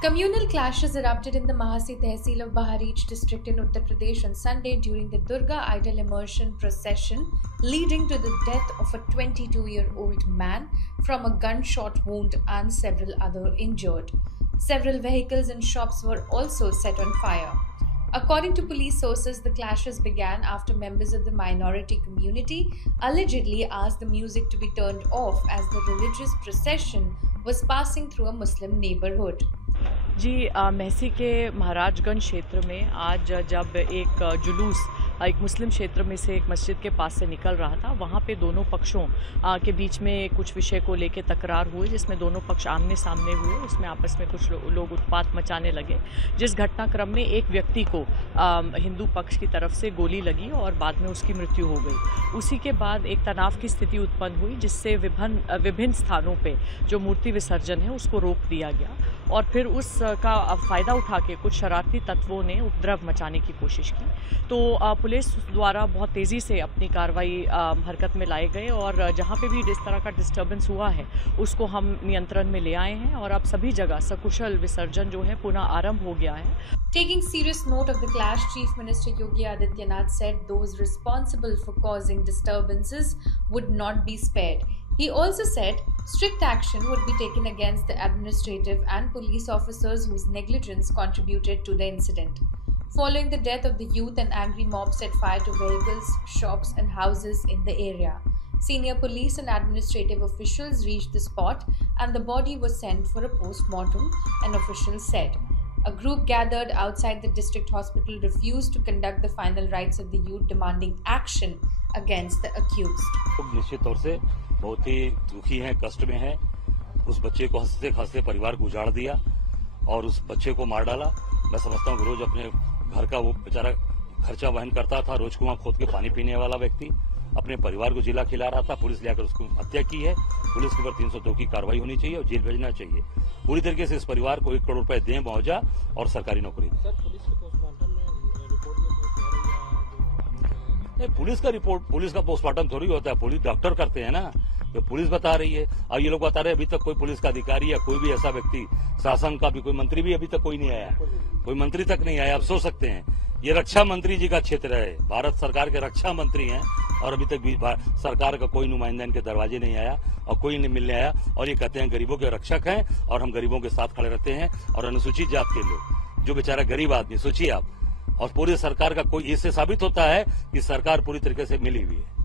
Communal clashes erupted in the Mahasi Tehsil of Bahareech district in Uttar Pradesh on Sunday during the Durga Idol immersion procession, leading to the death of a 22-year-old man from a gunshot wound and several other injured. Several vehicles and shops were also set on fire. According to police sources, the clashes began after members of the minority community allegedly asked the music to be turned off as the religious procession was passing through a Muslim neighborhood. जी महसी के महाराजगंज क्षेत्र में आज जब एक जुलूस एक मुस्लिम क्षेत्र में से एक मस्जिद के पास से निकल रहा था, वहाँ पे दोनों पक्षों के बीच में कुछ विषय को लेकर तकरार हुई, जिसमें दोनों पक्ष आमने सामने हुए। उसमें आपस में कुछ लोग उत्पात मचाने लगे, जिस घटनाक्रम में एक व्यक्ति को हिंदू पक्ष की तरफ से गोली लगी और बाद में उसकी मृत्यु हो गई। उसी के बाद एक तनाव की स्थिति उत्पन्न हुई, जिससे विभिन्न स्थानों पर जो मूर्ति विसर्जन है उसको रोक दिया गया और फिर उसका फ़ायदा उठा के कुछ शरारती तत्वों ने उपद्रव मचाने की कोशिश की। तो पुलिस द्वारा बहुत तेज़ी से अपनी कार्रवाई हरकत में लाए गए और जहाँ पे भी इस तरह का डिस्टर्बेंस हुआ है उसको हम नियंत्रण में ले आए हैं और अब सभी जगह सकुशल विसर्जन जो है पुनः आरंभ हो गया है। Taking serious note of the clash, Chief Minister Yogi Adityanath said those responsible for causing disturbances would not be spared. He also said strict action would be taken against the administrative and police officers whose negligence contributed to the incident. Following the death of the youth, an angry mob set fire to vehicles, shops and houses in the area. Senior police and administrative officials reached the spot and the body was sent for a post-mortem, an official said. A group gathered outside the district hospital refused to conduct the final rites of the youth, demanding action against the accused. निश्चित तौर से बहुत ही दुखी हैं, कष्ट में हैं। उस बच्चे को हंसते हंसते परिवार को उजाड़ दिया और उस बच्चे को मार डाला। मैं समझता हूँ रोज अपने घर का वो बेचारा खर्चा वहन करता था, रोज कुआं खोद के पानी पीने वाला व्यक्ति अपने परिवार को जिला खिला रहा था। पुलिस ने आकर उसको हत्या की है। पुलिस के ऊपर 302 की कार्रवाई होनी चाहिए और जेल भेजना चाहिए। पूरी तरीके से इस परिवार को 1 करोड़ रुपए दें मुआवजा और सरकारी नौकरी दें। नहीं, पुलिस का पोस्टमार्टम थोड़ी होता है, पुलिस डॉक्टर करते हैं ना। तो पुलिस बता रही है और ये लोग बता रहे हैं अभी तक कोई पुलिस का अधिकारी या कोई भी ऐसा व्यक्ति, शासन का भी कोई मंत्री भी अभी तक कोई नहीं आया, कोई मंत्री तक नहीं आया। आप सोच सकते हैं ये रक्षा मंत्री जी का क्षेत्र है, भारत सरकार के रक्षा मंत्री हैं और अभी तक सरकार का कोई नुमाइंदा इनके दरवाजे नहीं आया और कोई नहीं मिलने आया। और ये कहते हैं गरीबों के रक्षक हैं और हम गरीबों के साथ खड़े रहते हैं। और अनुसूचित जात के लोग, जो बेचारा गरीब आदमी, सोचिए आप, और पूरी सरकार का कोई, इससे साबित होता है कि सरकार पूरी तरीके से मिली हुई है।